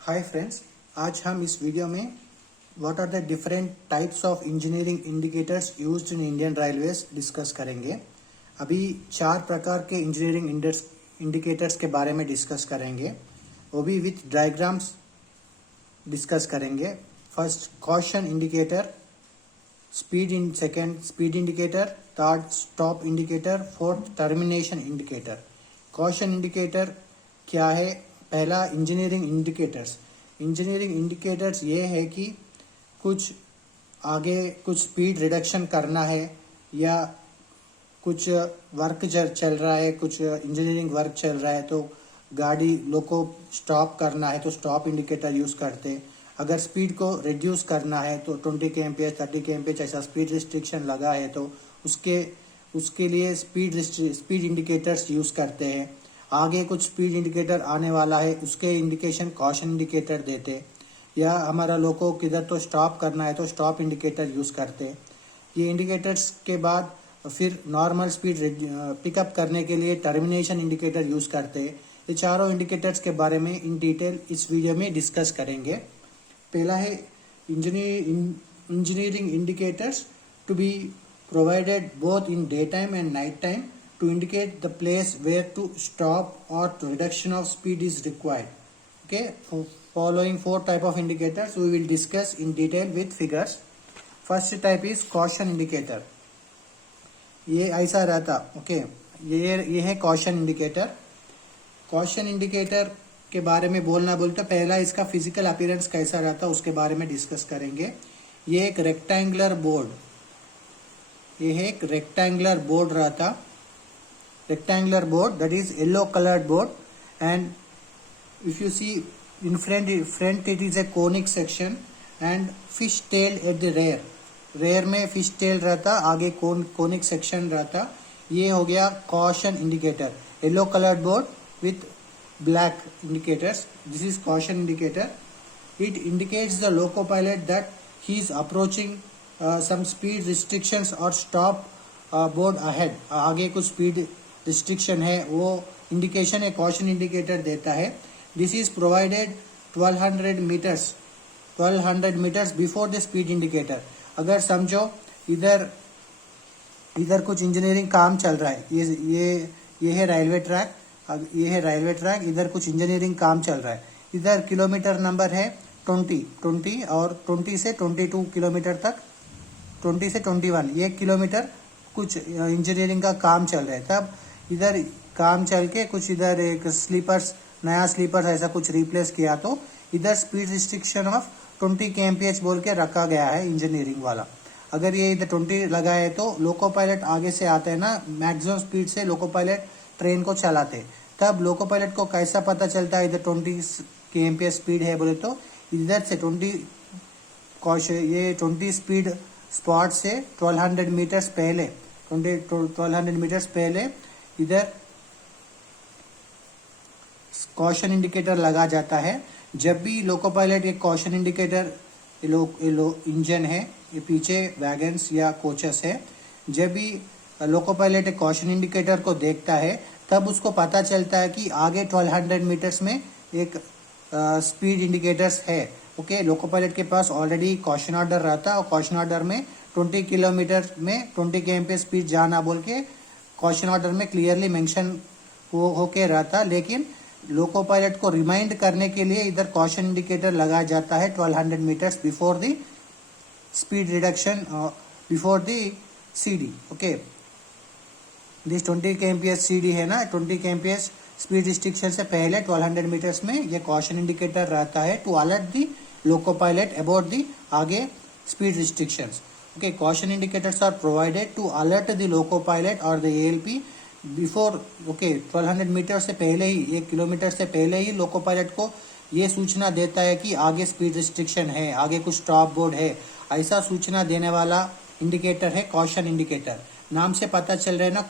Hi friends, आज हम इस वीडियो में what are the different types of engineering indicators used in Indian railways discuss करेंगे। अभी 4 प्रकार के इंजीनियरिंग इंडिकेटर्स के बारे में डिस्कस करेंगे, वो भी विथ डायग्राम्स डिस्कस करेंगे। First caution indicator, second speed indicator, third stop indicator, fourth termination indicator. Caution indicator क्या है? पहला इंजीनियरिंग इंडिकेटर्स ये है कि कुछ आगे कुछ स्पीड रिडक्शन करना है या कुछ वर्क चल रहा है, कुछ इंजीनियरिंग वर्क चल रहा है तो गाड़ी लोको स्टॉप करना है तो स्टॉप इंडिकेटर यूज़ करते। अगर स्पीड को रिड्यूस करना है तो 20 kmph 30 kmph ऐसा स्पीड रिस्ट्रिक्शन लगा है तो उसके लिए स्पीड इंडिकेटर्स यूज़ करते हैं। आगे कुछ स्पीड इंडिकेटर आने वाला है उसके इंडिकेशन कॉशन इंडिकेटर देते, या हमारा लोको किधर तो स्टॉप करना है तो स्टॉप इंडिकेटर यूज़ करते। ये इंडिकेटर्स के बाद फिर नॉर्मल स्पीड पिकअप करने के लिए टर्मिनेशन इंडिकेटर यूज़ करते। ये चारों इंडिकेटर्स के बारे में इन डिटेल इस वीडियो में डिस्कस करेंगे। पहला है engineering indicators to be provided both in daytime and night time to indicate the place where to stop or reduction of speed is required. Okay, following 4 type of indicators we will discuss in detail with figures. First type is caution indicator. ये ऐसा रहता, okay ये है caution indicator. Caution indicator के बारे में बोलते पहला इसका फिजिकल अपीयरेंस कैसा रहता उसके बारे में डिस्कस करेंगे। ये एक रेक्टेंगुलर बोर्ड रहता, rectangular board that is yellow coloured board, and if you see in front it is a conic section and fish tail at the rear में फिश टेल रहता, आगे कोनिक सेक्शन रहता। ये हो गया caution indicator, yellow coloured board with black indicators, this is caution indicator. It indicates the loco pilot that he is approaching some speed restrictions or stop board ahead, आगे कुछ speed restriction है वो indication एक caution indicator देता है। This is provided 1200 metres before the speed indicator. अगर समझो इधर कुछ इंजीनियरिंग काम चल रहा है, ये है रेलवे ट्रैक, इधर कुछ इंजीनियरिंग काम चल रहा है। इधर किलोमीटर नंबर है 20 और 20 से 22 किलोमीटर तक, 20 से 21 ये किलोमीटर कुछ इंजीनियरिंग का काम चल रहा है। तब इधर काम चल के कुछ इधर एक नया स्लीपर्स ऐसा कुछ रिप्लेस किया तो इधर स्पीड रिस्ट्रिक्शन ऑफ 20 kmph बोल के रखा गया है इंजीनियरिंग वाला। अगर ये इधर 20 लगा है तो लोको पायलट आगे से आते हैं ना, मैक्सिमम स्पीड से लोको पायलट ट्रेन को चलाते। तब लोको पायलट को कैसा पता चलता है इधर 20 kmph स्पीड है बोले तो इधर से 20 स्पीड स्पॉट से 1200 मीटर्स पहले इधर कॉशन इंडिकेटर लगा जाता है। जब भी लोको पायलट एक कॉशन इंडिकेटर, इंजन है, ये पीछे वैगन्स या कोचेस है, जब भी लोको पायलट एक कॉशन इंडिकेटर को देखता है तब उसको पता चलता है कि आगे 1200 मीटर्स में एक स्पीड इंडिकेटर्स है। ओके, लोको पायलट के पास ऑलरेडी कॉशन ऑर्डर रहता और कॉशन ऑर्डर में 20 किलोमीटर में 20 kmph स्पीड जाना बोल के कॉशन ऑर्डर में क्लियरली मेंशन होके रहता। लेकिन लोको पायलट को रिमाइंड करने के लिए इधर कॉशन इंडिकेटर लगाया जाता है 1200 metres before the speed reduction, before the CD. Okay, this 20 kmph CD है ना, 20 kmph स्पीड रिस्ट्रिक्शन से पहले 1200 मीटर्स में ये कॉशन इंडिकेटर रहता है to alert the loco pilot about the आगे speed restrictions. Okay, caution indicators are provided to alert the loco pilot और the ALP before. Okay, 1200 metre से पहले ही, 1 किलोमीटर से पहले ही लोको पायलट को ये सूचना देता है कि आगे स्पीड रिस्ट्रिक्शन है, आगे कुछ स्टॉप बोर्ड है, ऐसा सूचना देने वाला इंडिकेटर है कॉशन इंडिकेटर। नाम से पता चल रहा है ना,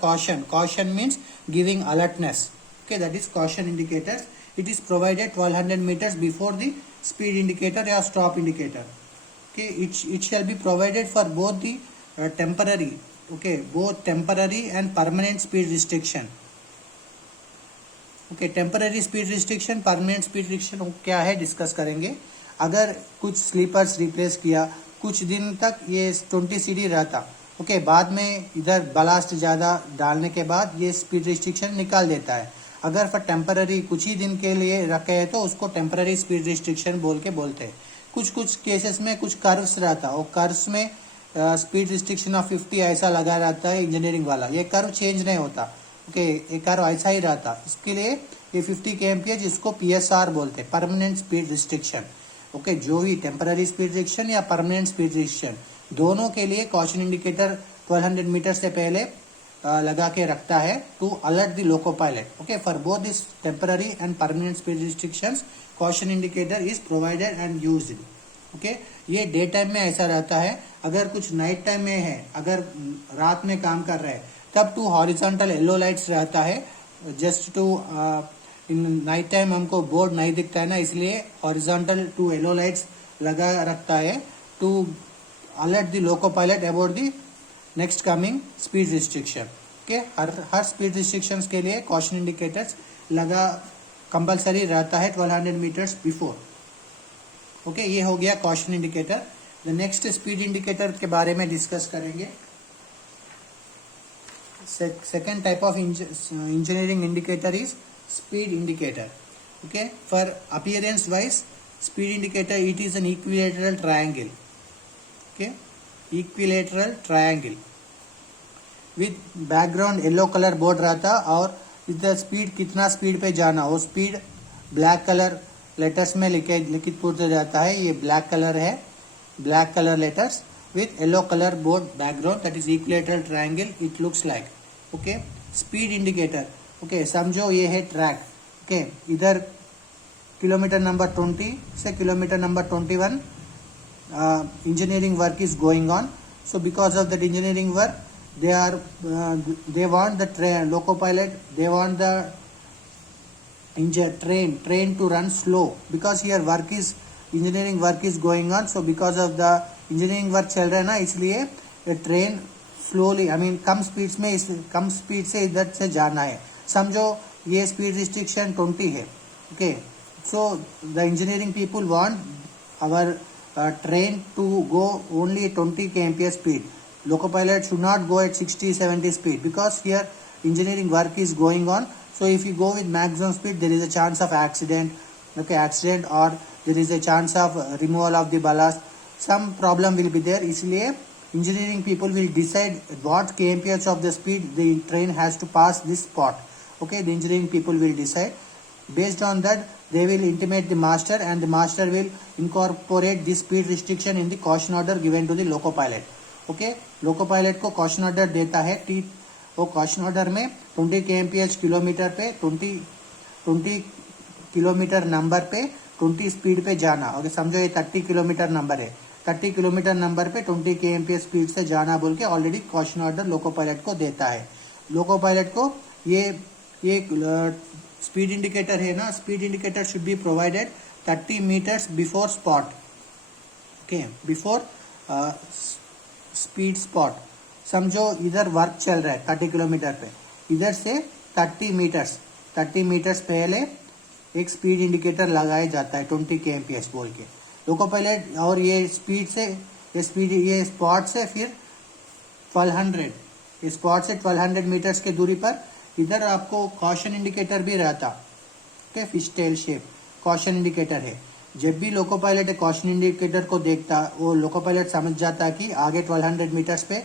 caution means giving alertness. Okay, that is caution indicators. It is provided 1200 meters before the speed indicator or stop indicator. Okay, it shall be provided for both the both temporary and permanent speed restriction. Okay, temporary speed restriction, permanent speed restriction क्या है discuss करेंगे। अगर कुछ slippers replace किया, कुछ दिन तक ये 20 सीडी रहता, ओके, बाद में इधर बलास्ट ज़्यादा डालने के बाद ये स्पीड रिस्ट्रिक्शन निकाल देता है। अगर फॉर टेम्पररी कुछ ही दिन के लिए रखे हैं तो उसको टेम्पररी स्पीड रिस्ट्रिक्शन बोलते हैं। कुछ कुछ केसेस में कुछ कर्व्स रहता, वो कर्व्स में स्पीड रिस्ट्रिक्शन ऑफ 50 ऐसा लगा रहता है इंजीनियरिंग वाला, ये कर्व चेंज नहीं होता, ओके, ये कर्व ऐसा ही रहता। इसके लिए ये 50 kmph इसको PSR बोलते हैं, परमानेंट स्पीड रिस्ट्रिक्शन। ओके, जो भी टेम्पररी स्पीड रिस्ट्रिक्शन या परमानेंट स्पीड रिस्ट्रिक्शन दोनों के लिए कॉशन इंडिकेटर 1200 मीटर से पहले लगा के रखता है to alert the loco pilot. Okay, for both this temporary and permanent speed restrictions caution indicator is provided and used. Okay, ये डे टाइम में ऐसा रहता है। अगर कुछ नाइट टाइम में है, अगर रात में काम कर रहे हैं तब टू हॉरिजॉन्टल येलो लाइट्स रहता है, just to in night time हमको बोर्ड नहीं दिखता है ना, इसलिए हॉरिजॉन्टल टू येलो लाइट्स लगा रखता है to alert the loco pilot about the next coming speed restriction. Okay, हर स्पीड रिस्ट्रिक्शंस के लिए कॉशन इंडिकेटर्स लगा कंपलसरी रहता है 1200 मीटर्स बिफोर। ओके, ये हो गया caution indicator. The next speed indicator के बारे में डिस्कस करेंगे। Second type of engineering indicator is speed indicator. Okay, for appearance wise speed indicator it is an equilateral triangle. Okay, equilateral triangle with background yellow color board रहता और इधर speed कितना speed पे जाना वो स्पीड ब्लैक कलर लेटर्स में लिखित पूर्त जाता है। ये ब्लैक कलर है, black colour letters with yellow color board background, that is equilateral triangle it looks like. Okay, speed indicator। Okay, समझो ये है ट्रैक। ओके, इधर किलोमीटर नंबर 20 से kilometre number 21 engineering work is going on. So because of that engineering work they want the loco pilot, they want the train to run slow because here engineering work is going on. So because of the engineering work चल रहा है ना, इसलिए train slowly कम speed से इधर से जाना है। समझो ये स्पीड रिस्ट्रिक्शन 20 है। Okay, so the engineering people want our train to go only 20 kmph speed. Loco pilot should not go at 60-70 speed because here engineering work is going on. So if you go with maximum speed there is a chance of accident, or there is a chance of removal of the ballast, some problem will be there. इसलिए engineering people will decide what kmph of the speed the train has to pass this spot. Okay, the engineering people will decide. Based on that they will intimate the master and the master will incorporate the speed restriction in the caution order given to the loco pilot. Okay, loco pilot को caution order देता है। वो caution order में 20 kmph kilometre पे 20 kilometre number पे 20 speed पे जाना। Okay, समझो ये 30 किलोमीटर नंबर है, 30 किलोमीटर नंबर पे 20 kmph स्पीड से जाना बोल के ऑलरेडी कॉशन ऑर्डर लोको पायलट को देता है। लोको पायलट को ये स्पीड इंडिकेटर है ना, speed indicator should be provided 30 metres before spot. Okay, before speed spot. समझो इधर वर्क चल रहा है 30 किलोमीटर पे, इधर से 30 मीटर्स पहले एक स्पीड इंडिकेटर लगाया जाता है 20 kmph बोल के लोको पायलट। और ये ये स्पॉट से फिर 1200, इस स्पॉट से 1200 मीटर्स के दूरी पर इधर आपको कॉशन इंडिकेटर भी रहता। Okay, fish tail shape caution indicator है। जब भी लोको पायलट कॉशन इंडिकेटर को देखता, वो लोको पायलट समझ जाता कि आगे 1200 मीटर्स पे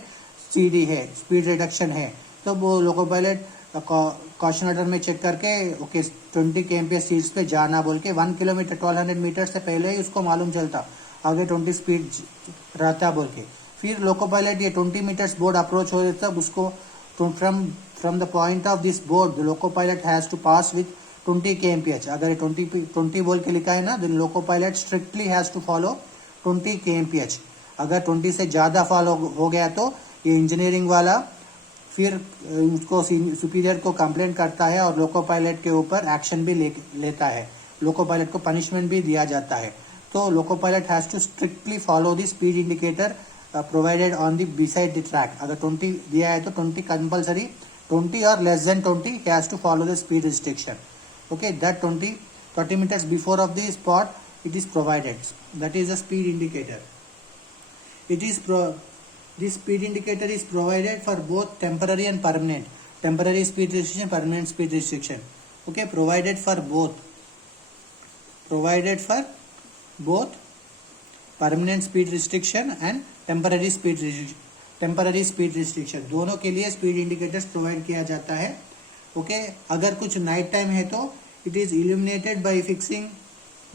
सीडी है, स्पीड रिडक्शन है, तो वो लोको पायलट कॉशन ऑर्डर में चेक करके ओके 20 kmph स्पीड पे जाना बोल के 1 किलोमीटर 1200 मीटर से पहले ही उसको मालूम चलता आगे 20 स्पीड रहता बोल के। फिर लोको पायलट ये 20 मीटर्स बोर्ड अप्रोच हो जाता, उसको from the point of this board the loco pilot has to pass with 20 kmph। अगर 20 बोल के लिखा है ना, the loco pilot strictly has to follow 20 kmph। अगर 20 से ज्यादा फॉलो हो गया तो ये इंजीनियरिंग वाला फिर उसको सुपीरियर को कंप्लेंट करता है और लोको पायलट के ऊपर एक्शन भी लेता है, लोको पायलट को पनिशमेंट भी दिया जाता है। तो loco pilot has to strictly follow the speed indicator provided on the beside the track. अगर 20 दिया है तो 20 कंपल्सरी, 20 और less than 20 he has to follow the speed restriction. Okay, that 30 meters before of the spot it is provided. That is a speed indicator. It is this speed indicator is provided for both temporary and permanent. Temporary speed restriction, permanent speed restriction. Okay, provided for both permanent speed restriction and temporary speed restriction. दोनों के लिए speed indicators provide किया जाता है. Okay, अगर कुछ night time है तो it is illuminated by fixing.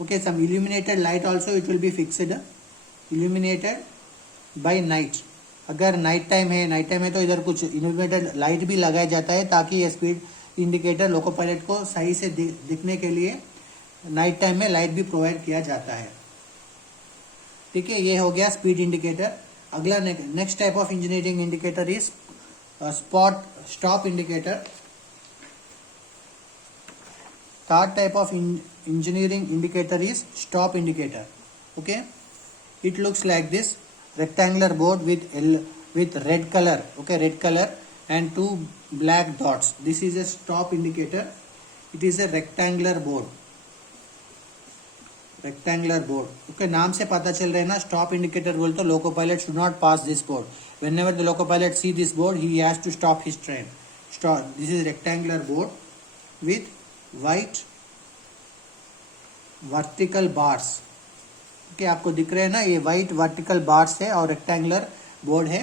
Okay, some illuminated light also it will be fixed, illuminated by night. अगर नाइट टाइम है तो इधर कुछ इल्यूमिनेटेड लाइट भी लगाया जाता है ताकि ये स्पीड इंडिकेटर लोको पायलट को सही से दिखने के लिए नाइट टाइम में लाइट भी प्रोवाइड किया जाता है. ठीक है, ये हो गया स्पीड इंडिकेटर. अगला next type of engineering indicator is stop indicator. Third type of engineering indicator is stop indicator. Okay, it looks like this rectangular board with red color. Okay, red color and two black dots. This is a stop indicator. It is a rectangular board. Okay, नाम से पता चल रहा है ना, stop indicator बोल तो loco pilot should not pass this board. Whenever the loco pilot see this board, he has to stop his train. Stop. This is rectangular board with white vertical bars. Okay, आपको दिख रहे हैं ना, ये white vertical bars है और rectangular board है.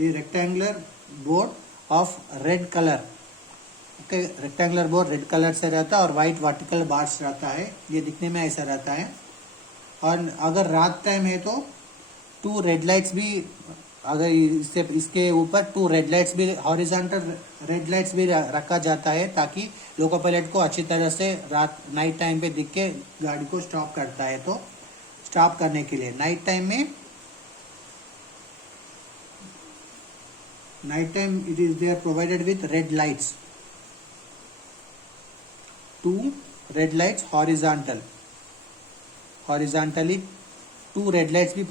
ये rectangular board of red colour. Okay, rectangular board red colour से रहता है और वाइट वर्टिकल बार्स रहता है. ये दिखने में ऐसा रहता है. और अगर रात टाइम है तो टू रेड लाइट्स भी, अगर इसके ऊपर टू रेड लाइट्स भी, हॉरिजॉन्टल रेड लाइट्स भी रखा जाता है ताकि लोको पायलट को अच्छी तरह से नाइट टाइम पे दिख के गाड़ी को स्टॉप करता है. तो स्टॉप करने के लिए night time it is there provided with red lights, two red lights horizontally two red lights भी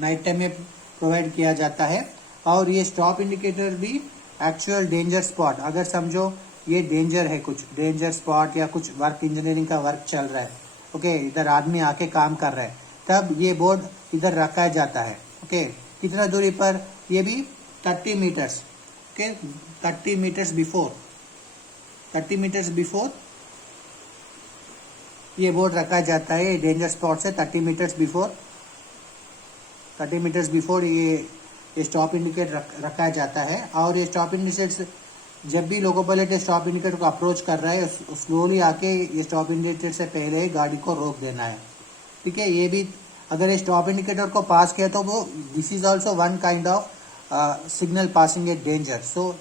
नाइट टाइम में प्रोवाइड किया जाता है. और ये स्टॉप इंडिकेटर भी एक्चुअल डेंजर स्पॉट, अगर समझो ये डेंजर है, कुछ डेंजर स्पॉट या कुछ वर्क इंजीनियरिंग का वर्क चल रहा है. ओके, इधर आदमी आके काम कर रहा है, तब ये बोर्ड इधर रखा जाता है. ओके, कितना दूरी पर, ये भी 30 मीटर्स. ओके, 30 मीटर्स बिफोर ये बोर्ड रखा जाता है. डेंजर स्पॉट से 30 मीटर्स बिफोर ये स्टॉप इंडिकेटर रखा जाता है. और ये स्टॉप इंडिकेटर जब भी लोको पायलट स्टॉप इंडिकेटर को अप्रोच कर रहा है, स्लोली आके ये स्टॉप इंडिकेटर से पहले ही गाड़ी को रोक देना है. ठीक है, ये भी अगर ये स्टॉप इंडिकेटर को पास किया तो वो this is also one kind of signal passing a danger. So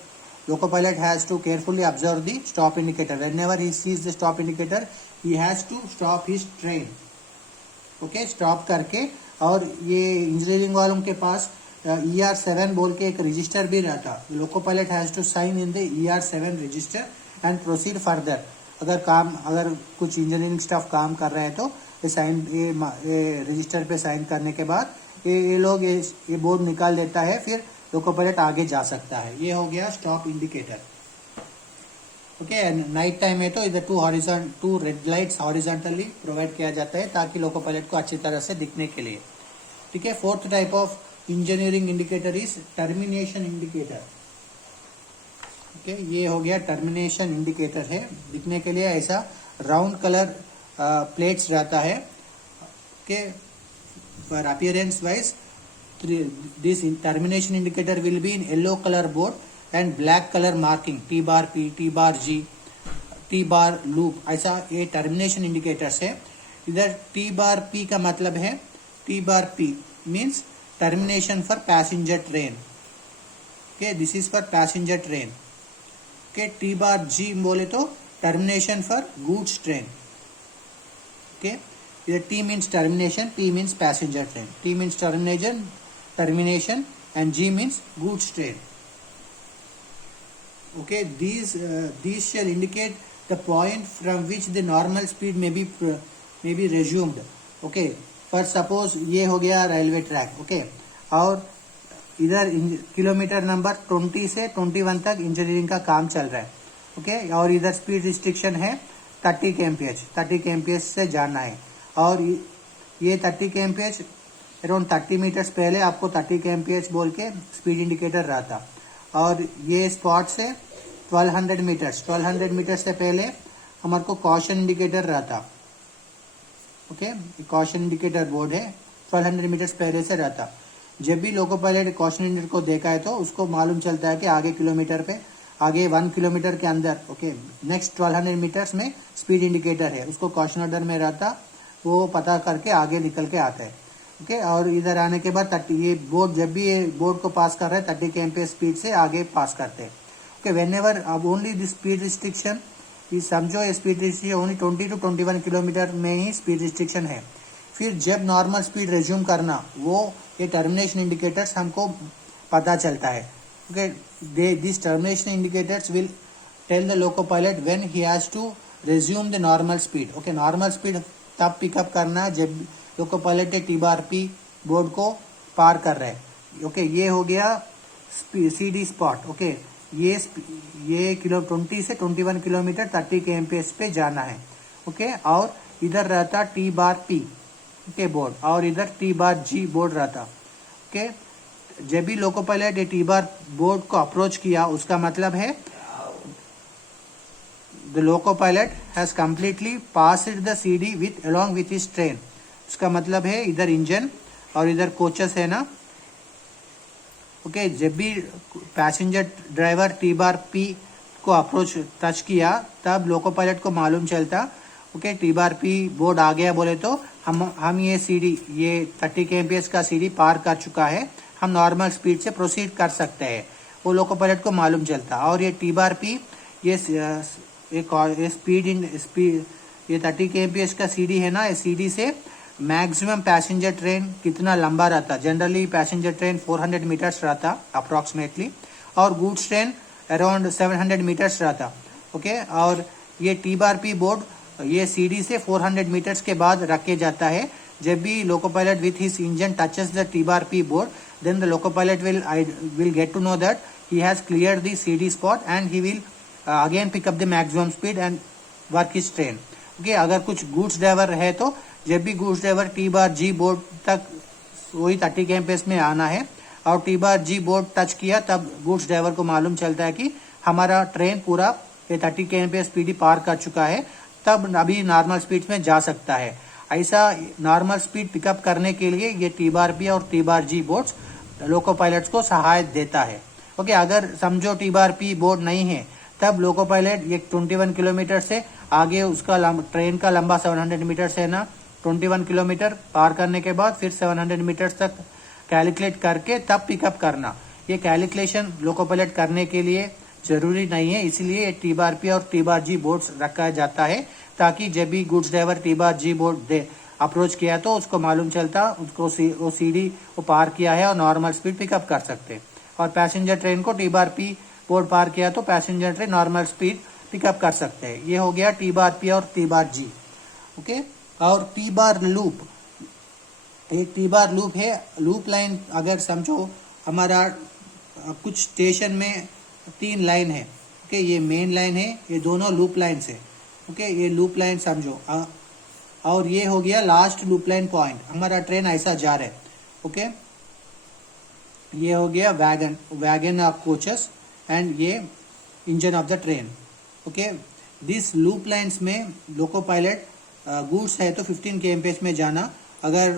loco pilot has to carefully observe the stop indicator. Whenever he sees the stop indicator he has to stop his train. Okay, stop करके. और ये engineering वालों के पास ER7 बोल के एक register भी रहता. Loco pilot has to sign in the ER7 register and proceed further. अगर कुछ इंजीनियरिंग स्टाफ काम कर रहे हैं तो ये रजिस्टर पे साइन करने के बाद ये लोग ये बोर्ड निकाल देता है, फिर लोको पायलट आगे जा सकता है. ये हो गया stop indicator. Okay, night time है तो इधर two red lights horizontally provide किया जाता है ताकि लोको पायलट को अच्छी तरह से दिखने के लिए. ठीक है, fourth type of engineering indicator is termination indicator. Okay, ये हो गया टर्मिनेशन इंडिकेटर है. दिखने के लिए ऐसा राउंड कलर प्लेट्स रहता है. Okay, for appearance wise this termination indicator will be in yellow colour board and black colour marking T bar P, T bar G, T bar loop. ऐसा ये termination indicators है. इधर T bar P का मतलब है, T bar P means termination for passenger train. Okay, this is for passenger train. Okay, T bar G बोले तो termination for goods train. Okay, इधर T means termination, P means passenger train. T means termination and G means goods train. Okay, these shall indicate the point from which the normal speed may be resumed. Okay, for suppose ये हो गया railway track. Okay, और इधर kilometre number 20 से 21 तक engineering का काम चल रहा है. ओके, और इधर स्पीड रिस्ट्रिक्शन है 30 kmph से जाना है। और ये 30 kmph अराउंड 30 मीटर्स पहले आपको 30 kmph बोल के स्पीड इंडिकेटर रहा था। और ये स्पॉट से 1200 मीटर्स से पहले हमारे को कॉशन इंडिकेटर रहा था। ओके, कॉशन इंडिकेटर बोर्ड है, 1200 मीटर्स पहले से रहता। जब भी लोको पायलट कॉशन इंडिकेटर को देखा है तो उसको मालूम चलता है कि आगे किलोमीटर पे, आगे 1 किलोमीटर के अंदर, ओके, नेक्स्ट 1200 मीटर्स में स्पीड इंडिकेटर है, उसको कॉशन ऑर्डर में रहता, वो पता करके आगे निकल के आता है। ओके, और इधर आने के बाद 30, ये बोर्ड जब भी ये बोर्ड को पास कर रहा है 30 kmph स्पीड से आगे पास करते हैं। ओके, वेन एवर अब ओनली द स्पीड रिस्ट्रिक्शन, समझो ये speed restriction only 20 to 21 kilometre में ही स्पीड रिस्ट्रिक्शन है। फिर जब नॉर्मल स्पीड रिज्यूम करना, वो ये टर्मिनेशन इंडिकेटर्स हमको पता चलता है। Okay, this termination indicators will tell the loco pilot when he has to resume the normal speed. Okay, normal speed तब पिकअप करना जब लोको पायलट टी-बार-पी बोर्ड को पार कर रहे हैं। ओके, ये हो गया CD स्पॉट। ओके, ये 20 से 21 किलोमीटर 30 kmph पे जाना है। ओके, और इधर रहता T-बार-P के बोर्ड, और इधर T-बार-G बोर्ड रहता। ओके, जब भी लोको पायलट ये T-बार बोर्ड को अप्रोच किया, उसका मतलब है the loco pilot has completely passed the CD with along with his train. उसका मतलब है इधर इंजन और इधर कोचेस है ना। ओके, जब भी पैसेंजर ड्राइवर T-बार-P को अप्रोच टच किया तब लोको पायलट को मालूम चलता, ओके, T-बार-P बोर्ड आ गया बोले तो हम ये CD, ये 30 kmph का CD पार कर चुका है, हम नॉर्मल स्पीड से प्रोसीड कर सकते हैं, वो लोको पायलट को मालूम चलता। और ये T-बार-P ये स्पीड ये 30 kmph का CD है ना, ये CD से मैक्सिमम पैसेंजर ट्रेन कितना लंबा रहता। जनरली पैसेंजर ट्रेन 400 मीटर्स रहता अप्रोक्सीमेटली, और गुड्स ट्रेन अराउंड 700 मीटर्स रहता। ओके, और ये T-बार-P बोर्ड ये CD से 400 मीटर्स के बाद रखे जाता है। जब भी loco pilot with his engine touches the T-बार-P board, then the loco pilot will get to know that he has cleared the CD spot and he will again pick up the maximum speed and work his train. Okay, अगर कुछ goods driver है तो जब भी goods driver T-बार-G board तक वही 30 kmph में आना है, और T-बार-G बोर्ड टच किया तब गुड्स ड्राइवर को मालूम चलता है कि हमारा ट्रेन पूरा ये 30 kmph स्पीड पार कर चुका है, तब अभी नॉर्मल स्पीड में जा सकता है। ऐसा नॉर्मल स्पीड पिकअप करने के लिए ये T-बार-P और T-बार-G बोर्ड्स लोको पायलट्स को सहायता देता है। ओके, अगर समझो T-बार-P बोर्ड नहीं है तब लोको पायलट ये 21 किलोमीटर से आगे उसका ट्रेन का लंबा 700 मीटर है ना, 21 किलोमीटर पार करने के बाद फिर 700 मीटर्स तक कैलकुलेट करके तब पिकअप करना। ये कैलकुलेशन लोको पायलट करने के लिए जरूरी नहीं है, इसलिए T-बार-P और T-बार-G बोर्ड्स रखा जाता है, ताकि जब भी गुड्स ड्राइवर T-बार-G बोर्ड अप्रोच किया तो उसको मालूम चलता, उसको वो CD वो पार किया है और नॉर्मल स्पीड पिकअप कर सकते। और पैसेंजर ट्रेन को T-बार-P बोर्ड पार किया तो passenger train normal speed pickup कर सकते हैं। ये हो गया T-बार-P और T-बार-G। ओके, और T-बार लूप, एक T-बार लूप है। लूप लाइन अगर समझो हमारा कुछ स्टेशन में 3 लाइन है। ओके, ये मेन लाइन है, ये दोनों लूप लाइन है। ओके, ये लूप लाइन समझो, और ये हो गया लास्ट लूप लाइन पॉइंट, हमारा ट्रेन ऐसा जा रहा है। ओके, ये हो गया वैगन ऑफ कोचेस एंड ये engine of the train. Okay, this loop lines में लोको पायलट गुड्स है तो 15 kmph में जाना, अगर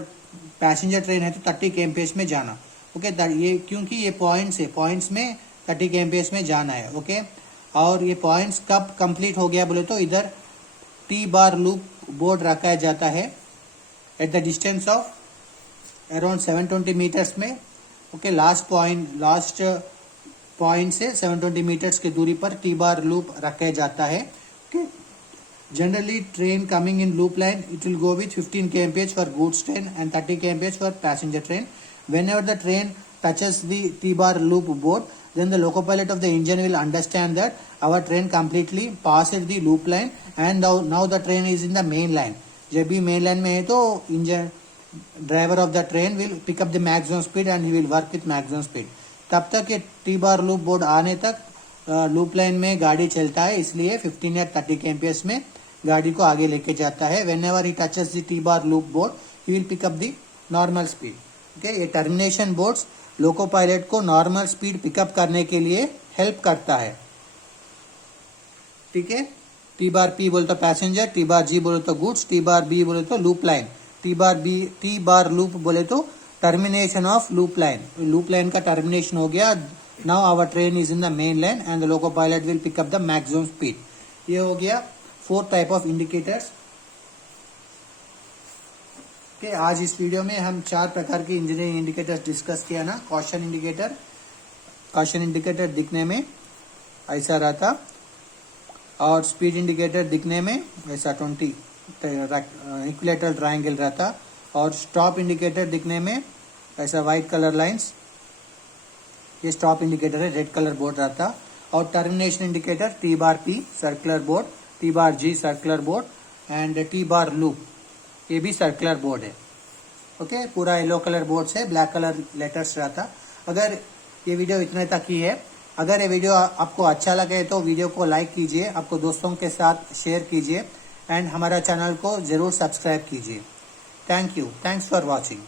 पैसेंजर ट्रेन है तो 30 kmph में जाना। ओके, ये क्योंकि ये पॉइंट्स है, पॉइंट्स में 30 kmph में जाना है। ओके, और ये पॉइंट्स कब कंप्लीट हो गया बोले तो इधर T-बार लूप बोर्ड रखा जाता है at the distance of around 720 metres में। ओके, लास्ट पॉइंट से 720 मीटर्स की दूरी पर T-बार लूप रखा जाता है। Okay, generally train coming in loop line it will go with 15 kmph for goods train and 30 kmph for passenger train. Whenever the train touches the T-bar loop board, then the loco pilot of the engine will understand that our train completely passed the loop line and now the train is in the main line. जब भी main line में है तो engine driver of the train will pick up the maximum speed and he will work with maximum speed. तब तक ये T-बार loop board आने तक लूप लाइन में गाड़ी चलता है, इसलिए 15 या 30 kmph में गाड़ी को आगे लेके जाता है। Whenever he touches the T bar loop board he will pick up the normal speed. Okay, ये टर्मिनेशन बोर्ड्स लोको पायलट को नॉर्मल स्पीड पिकअप करने के लिए हेल्प करता है। ठीक है, टी बार पी बोले तो पैसेंजर, टी बार जी बोले तो गुड्स, टी बार बी बोले तो loop line, T bar loop बोले तो termination of loop line. Loop line का टर्मिनेशन हो गया। Now our train is in the main line and the loco pilot will pick up the maximum speed. ये हो गया 4 टाइप ऑफ इंडिकेटर्स। आज इस वीडियो में हम 4 प्रकार के इंजीनियरिंग इंडिकेटर्स डिस्कस किया ना। कॉशन इंडिकेटर दिखने में ऐसा रहता और स्पीड इंडिकेटर दिखने में ऐसा 20 इक्विलेटरल ट्रायंगल रहता और स्टॉप इंडिकेटर दिखने में ऐसा व्हाइट कलर लाइंस, ये स्टॉप इंडिकेटर है, रेड कलर बोर्ड रहता। और termination indicator T bar P circular board, T bar G circular board and T bar loop, ये भी सर्कुलर बोर्ड है। ओके, पूरा येलो कलर बोर्ड से ब्लैक कलर लेटर्स रहता। अगर ये वीडियो इतने तक ही है, अगर ये वीडियो आपको अच्छा लगे तो वीडियो को लाइक कीजिए, आपको दोस्तों के साथ शेयर कीजिए एंड हमारा चैनल को जरूर सब्सक्राइब कीजिए। Thank you, thanks for watching.